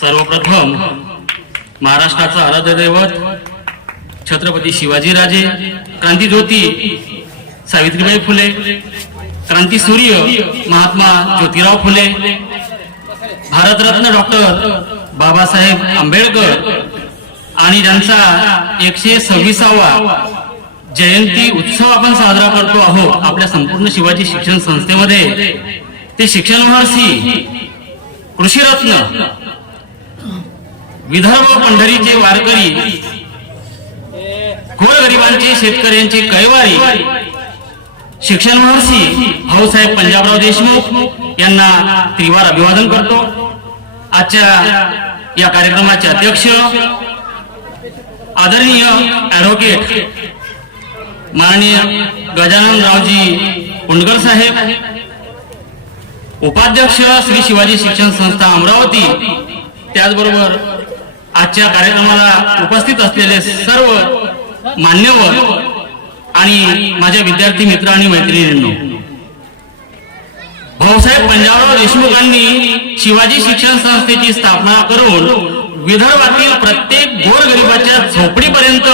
सर्वप्रथम महाराष्ट्राचा आराध्य दैवत छत्रपती शिवाजीराजे क्रांतीज्योती सावित्रीबाई फुले क्रांती सूर्य महात्मा ज्योतिराव फुले भारतरत्न डॉक्टर बाबासाहेब आंबेडकर आणि ज्यांचा एकशे सव्वीसावा जयंती उत्सव आपण साजरा करतो आहोत आपल्या संपूर्ण शिवाजी शिक्षण संस्थेमध्ये. ते शिक्षण महर्षी कृषीरत्न विदर्भ पंढरीचे वारकरी गोरगरिबांचे शेतकऱ्यांचे कैवारी शिक्षण महर्षी भाऊसाहेब पंजाबराव देशमुख यांना त्रिवार अभिवादन करतो. आजच्या या कार्यक्रमाचे अध्यक्ष आदरणीय ऍडव्होकेट माननीय गजानन रावजी कुंडकर साहेब उपाध्यक्ष श्री शिवाजी शिक्षण संस्था अमरावती त्याचबरोबर आजच्या कार्यक्रमाला उपस्थित असलेले सर्व मान्यवर आणि माझ्या विद्यार्थी मित्र आणि मैत्रिणींनो भाऊसाहेब पंजाबराव देशमुखांनी शिवाजी शिक्षण संस्थेची स्थापना करून विदर्भातील प्रत्येक गोरगरिबाच्या झोपडीपर्यंत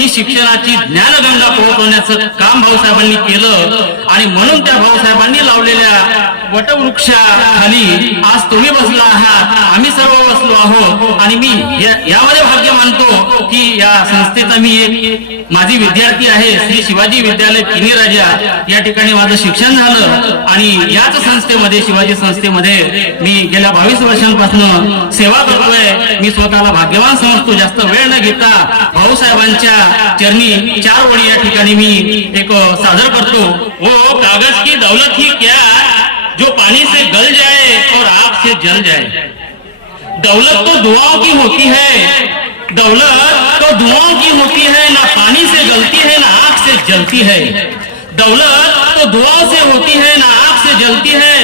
ही शिक्षणाची ज्ञानगंगा पोहोचवण्याचं काम भाऊसाहेबांनी केलं. आणि म्हणून त्या भाऊसाहेबांनी लावलेल्या वटवृक्षाखाली आज तुम्ही बसला आहात. आम्ही सर्व बसलो आहोत. आणि मी या- यामध्ये भाग्य मानतो की या संस्थेचा मी एक माझी विद्यार्थी आहे श्री शिवाजी विद्यालय किनी राजा या ठिकाणी माझं शिक्षण झालं आणि याच संस्थेमध्ये शिवाजी संस्थेमध्ये मी गेल्या बावीस वर्षांपासून सेवा करतोय. मी स्वतःला भाग्यवान समजतो. जास्त वेळ न घेता भाऊसाहेबांच्या चरणी चार वडी या ठिकाणी मी एक सादर करतो. वो कागज की दौलत ही क्या? जो पानी से गल जाए और आग से जल जाए। दौलत तो दुआओं की होती है दौलत तो दुआओं की होती है, ना पानी से गलती है, ना आग से जलती है। दौलत तो दुआओं से होती है, ना आग से जलती है,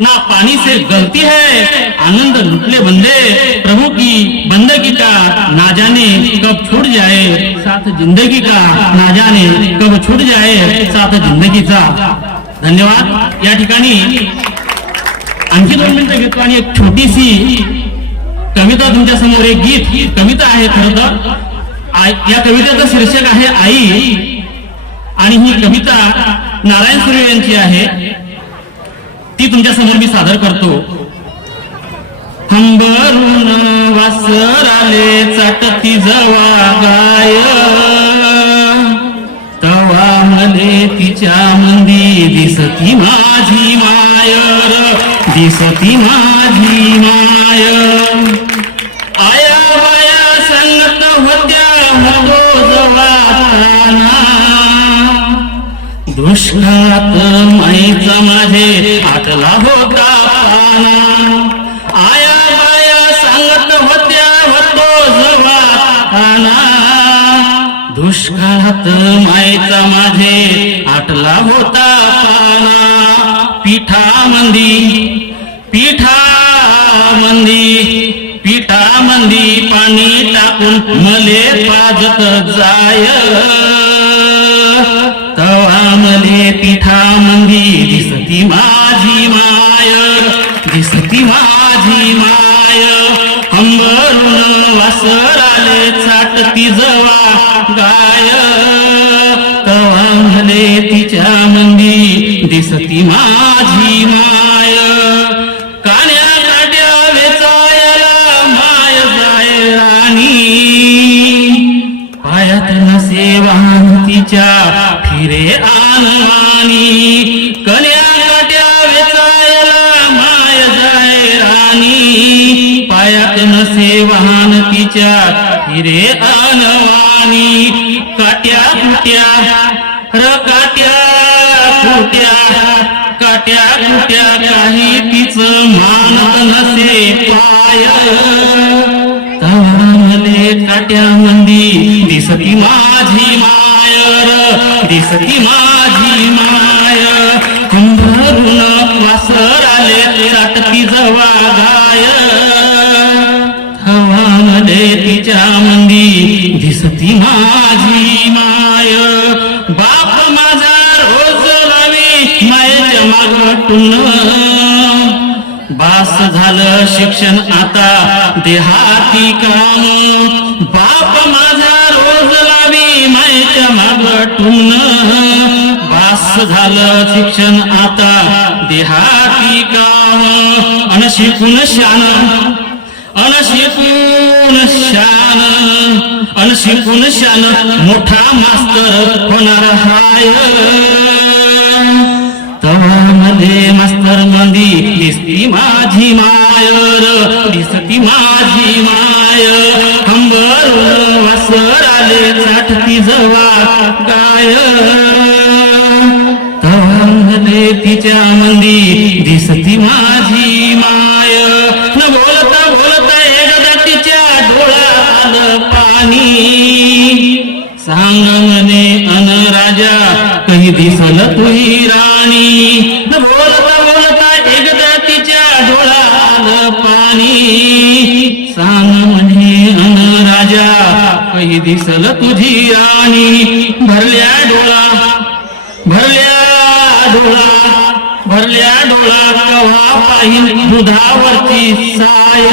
ना पानी से गलती है। आनंद लुटले बंदे, प्रभु की बंदगी का ना जाने कब छूट जाए, साथ ज़िंदगी का ना जाने कब छूट जाए, साथ जिंदगीचा धन्यवाद। या ठिकाणी आणखी दोन मिनिटं घेतो आणि एक कविता तुमच्यासमोर एक गीत कविता आहे खरं तर. या कवितेचं शीर्षक आहे आई. आणि ही कविता नारायण सूर्य यांची आहे. ती तुमच्यासमोर मी सादर करतो. हंबरून वासर आले चटती जवा गाय. तवा मले तिच्या मंदी दिसती माझी मायर. दिसती माझी मायर. दुष्काळात माईचा माझे आटला होता आया बाया सांगत होत्या होतो जवाना दुष्काळात मायचा माझे आटला होता पाना. पिठा मंदी पिठा मंदी पिठा मंदी पाणी टाकून मले पाजत जाय. तवा पिठा मंदी दिसती माझी माय दिसती माझी माय. हंबरून वासर आले चाटती जवा गाय. तवा म्हणे तिच्या मंदी दिसती माझी माय. पायात नसे तिच्या फिरे आनवानी. कन्या काट्या वेचायला माय जाय राणी. पायात नसे तिच्या फिरे अनवानी काट्या फुट्या र काट्या कुट्या काट्या कुट्या काही तिच मानत नसे पाय. तवामले काट्या मंदी दिसती माझी मायर दिसती माझी माय कुंभरून वासर आले जवा गाय. हवामध्ये तिच्या मंदी दिसती माझी माय बाप माझा रोज लावी मायेच्या मागटून बास झालं शिक्षण आता देहाती काम. बाप माझा रोज मायच्या माग टुमन बास झालं शिक्षण आता देहाती काम अन शिकून शान अन शिकून शान अन शिकून शान. मोठा मास्तर होणार हाय. तवा मध्ये मास्तर मंदी दिसती माझी मायर दिसती माझी माय कंबर वासर आले चाटती जवा गाय तवा तिच्या मंदी दिसती माझी माय. न बोलता बोलता एकदा तिच्या डोळ्यात पाणी. सांग म्हणे अन राजा कही दिसल तुही राणी? न बोलता बोलता एकदा तिच्या डोळ्यात पाणी. सांग कही दिसल तुझी आणि भरल्या डोळा भरल्या डोळा भरल्या डोळा कवा पाहिल दुधावरची साय.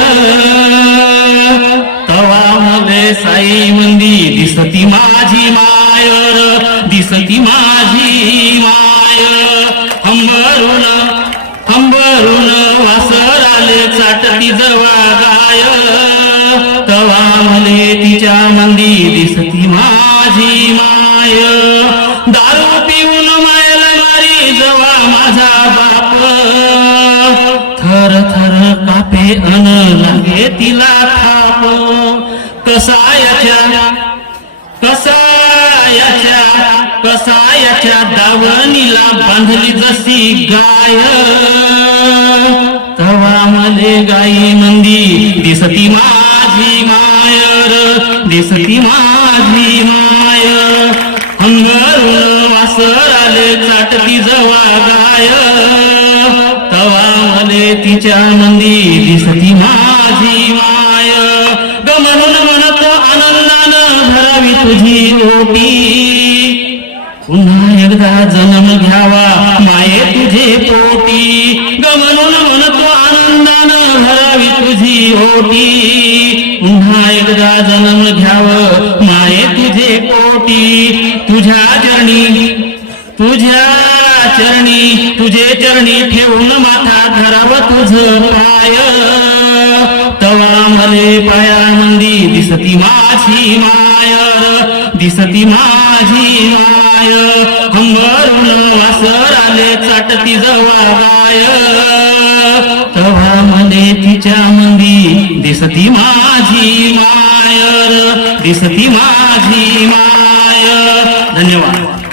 तवा मध्ये साई मंदी दिसती माझी मायर दिसती माझी माय हंबरून हंबरून वासर आले चाटती जवा गाय तवा मले तिच्या मंदी दिसती माझी माय. दारू पिऊन मायल मारी जवा माझा बाप. थर थर कापे अन लागे तिला थाप. कसायाच्या कसायाच्या कसायाच्या दावणीला बांधली जशी गाय. तवा मले गाई मंदी दिसती माझी मायर दिसती माझी माय. अंगरून वासराले चाटती जवा गाय. तवा मले तिच्या मंदी दिसती माझी माय. ग म्हणून म्हणतो आनंदानं भरावी तुझी ओटी पुन्हा एकदा जन्म घ्यावा माये तुझे पोटी ग म्हणून म्हणतो आनंदानं भरावी तुझी ओटी. पुन्हा एकदा जन्म घ्याव माये तुझे पोटी. तुझ्या चरणी तुझ्या चरणी तुझे चरणी ठेवून माथा धराव तुझ पाय. तवा मले पायानंदी दिसती माझी मायर दिसती माझी माय. हंबरून वासर आले चाटती जवा गाय. तवा मले तिच्या मंदी दिसती माझी मायर दिसती माझी माय धन्यवाद.